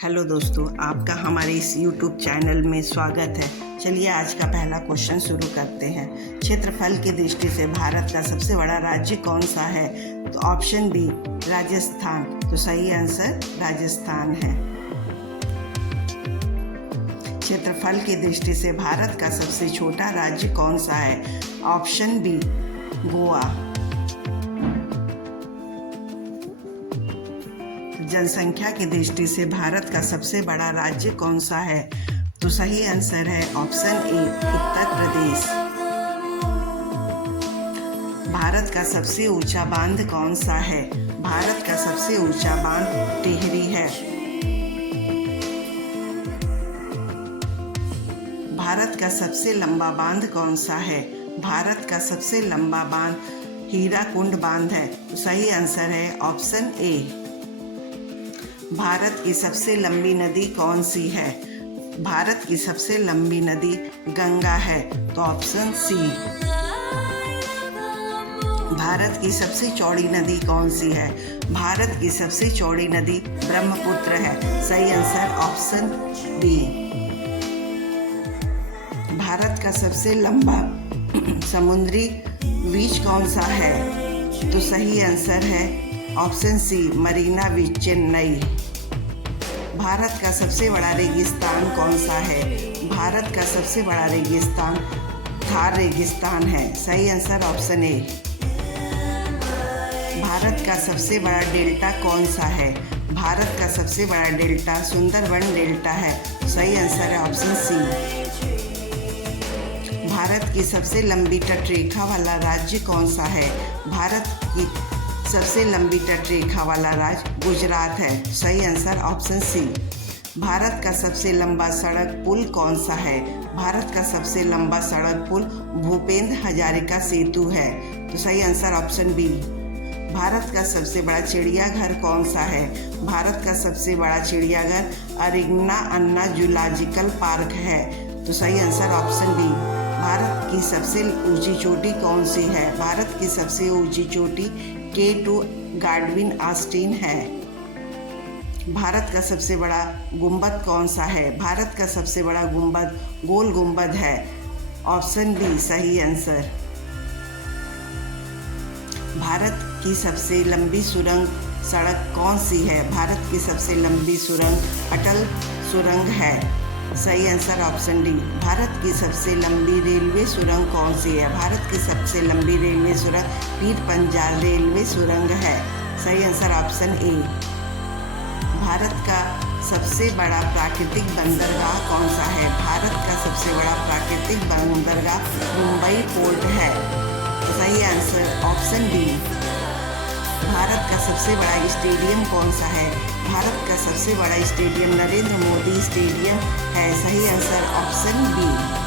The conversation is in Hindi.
हेलो दोस्तों, आपका हमारे इस YouTube चैनल में स्वागत है। चलिए आज का पहला क्वेश्चन शुरू करते हैं। क्षेत्रफल की दृष्टि से भारत का सबसे बड़ा राज्य कौन सा है? तो ऑप्शन बी राजस्थान। तो सही आंसर राजस्थान है। क्षेत्रफल की दृष्टि से भारत का सबसे छोटा राज्य कौन सा है? Option B Goa. जनसंख्या की दृष्टि से भारत का सबसे बड़ा राज्य कौन सा है? तो सही आंसर है ऑप्शन ए उत्तर प्रदेश। भारत का सबसे ऊंचा बांध कौन सा है? भारत का सबसे ऊंचा बांध टिहरी है। भारत का सबसे लंबा बांध कौन सा है? भारत का सबसे लंबा बांध हीराकुंड बांध है। तो सही आंसर है ऑप्शन ए। भारत की सबसे लंबी नदी कौन सी है? भारत की सबसे लंबी नदी गंगा है। तो ऑप्शन सी। भारत की सबसे चौड़ी नदी कौन सी है? भारत की सबसे चौड़ी नदी ब्रह्मपुत्र है। सही आंसर ऑप्शन बी। भारत का सबसे लंबा समुद्री बीच कौन सा है? तो सही आंसर है ऑप्शन सी मरीना बीच चेन्नई। भारत का सबसे बड़ा रेगिस्तान कौन सा है? भारत का सबसे बड़ा रेगिस्तान थार रेगिस्तान है। सही आंसर ऑप्शन ए। भारत का सबसे बड़ा डेल्टा कौन सा है? भारत का सबसे बड़ा डेल्टा सुंदरबन डेल्टा है। सही आंसर है ऑप्शन सी। भारत की सबसे लंबी तटरेखा वाला राज्य कौन सा है? भारत की सबसे लंबी तटरेखा वाला राज्य गुजरात है। सही आंसर ऑप्शन सी। भारत का सबसे लंबा सड़क पुल कौन सा है? भारत का सबसे लंबा सड़क पुल भूपेंद्र हजारिका सेतु है। तो सही आंसर ऑप्शन बी। भारत का सबसे बड़ा चिड़ियाघर कौन सा है? भारत का सबसे बड़ा चिड़ियाघर अरिन्ना अन्ना जूलॉजिकल पार्क है। तो सही आंसर ऑप्शन बी। भारत की सबसे ऊंची चोटी कौन सी है? भारत की सबसे ऊंची चोटी K2 गार्डविन ऑस्टिन है। भारत का सबसे बड़ा गुंबद कौन सा है? भारत का सबसे बड़ा गुंबद गोल गुंबद है। ऑप्शन बी सही आंसर। भारत की सबसे लंबी सुरंग सड़क कौन सी है? भारत की सबसे लंबी सुरंग अटल सुरंग है। सही आंसर ऑप्शन डी। भारत की सबसे लंबी रेलवे सुरंग कौन सी है? भारत की सबसे लंबी रेलवे सुरंग पीर पंजाल रेलवे सुरंग है। सही आंसर ऑप्शन ए। भारत का सबसे बड़ा प्राकृतिक बंदरगाह कौन सा है? भारत का सबसे बड़ा प्राकृतिक बंदरगाह मुंबई पोर्ट है। सही आंसर ऑप्शन डी। भारत का सबसे बड़ा स्टेडियम कौन सा है? भारत का सबसे बड़ा स्टेडियम नरेंद्र मोदी स्टेडियम है। सही आंसर ऑप्शन बी।